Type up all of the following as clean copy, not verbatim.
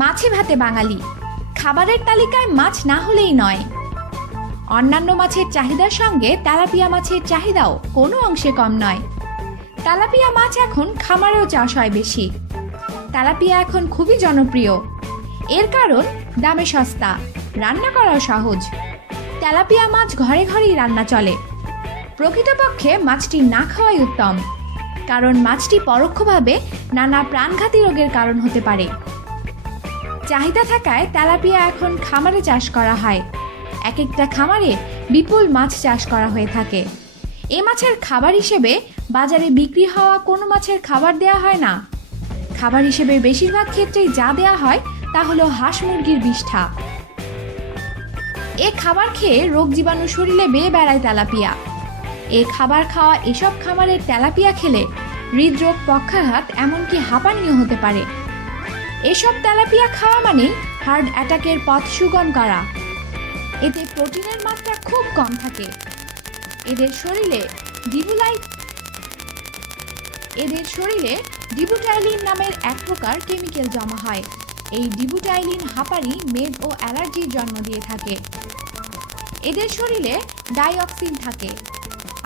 মাছে ভাতে বাঙালি, খাবারের তালিকায় মাছ না হলেই নয়। অন্যান্য মাছের চাহিদার সঙ্গে তেলাপিয়া মাছের চাহিদাও কোনো অংশে কম নয়। তেলাপিয়া মাছ এখন খামারেও চাষ হয় বেশি। তেলাপিয়া এখন খুবই জনপ্রিয়। এর কারণ দামে সস্তা, রান্না করাও সহজ। তেলাপিয়া মাছ ঘরে ঘরেই রান্না চলে। প্রকৃতপক্ষে মাছটি না খাওয়াই উত্তম, কারণ মাছটি পরোক্ষভাবে নানা প্রাণঘাতী রোগের কারণ হতে পারে। চাহিদা থাকায় তেলাপিয়া এখন খামারে চাষ করা হয়। এক একটা খামারে বিপুল মাছ চাষ করা হয়ে থাকে। এ মাছের খাবার হিসেবে বাজারে বিক্রি হওয়া কোনো মাছের খাবার দেয়া হয় না। খাবার হিসেবে বেশিরভাগ ক্ষেত্রেই যা দেয়া হয় তা হলো হাঁস মুরগির বিষ্ঠা। এ খাবার খেয়ে রোগ জীবাণু শরীরে বেয়ে বেড়ায় তেলাপিয়া। এ খাবার খাওয়া এসব খামারের তেলাপিয়া খেলে হৃদরোগ, পক্ষাঘাত, এমনকি হাঁপানিও হতে পারে। এসব তেলাপিয়া খাওয়া মানেই হার্ট অ্যাটাকের পথ সুগম করা। এতে প্রোটিনের মাত্রা খুব কম থাকে। এদের শরীরে ডিবুটাইলিন নামের এক প্রকার কেমিক্যাল জমা হয়। এই ডিবুটাইলিন হাঁপানি, মেদ ও অ্যালার্জির জন্ম দিয়ে থাকে। এদের শরীরে ডাইঅক্সিন থাকে।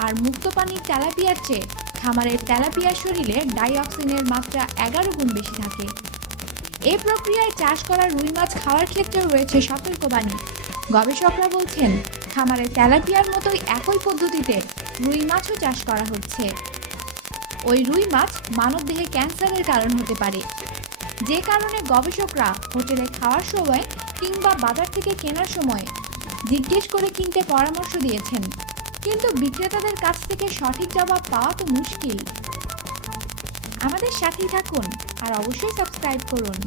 আর মুক্ত পানির তেলাপিয়ার চেয়ে খামারের তেলাপিয়ার শরীরে ডাইঅক্সিনের মাত্রা 11 গুণ বেশি থাকে। এই প্রক্রিয়ায় চাষ করা রুই মাছ খাওয়ার ক্ষেত্রেও রয়েছে সতর্কবাণী। গবেষকরা বলছেন, খামারের তেলাপিয়ার মতোই একই পদ্ধতিতে রুই মাছও চাষ করা হচ্ছে। ওই রুই মাছ মানবদেহে ক্যান্সারের কারণ হতে পারে, যে কারণে গবেষকরা হোটেলে খাওয়ার সময় কিংবা বাজার থেকে কেনার সময় জিজ্ঞেস করে কিনতে পরামর্শ দিয়েছেন। কিন্তু বিক্রেতাদের কাছ থেকে সঠিক জবাব পাওয়া তো মুশকিল। আমাদের সাথেই থাকুন আর অবশ্যই সাবস্ক্রাইব করুন।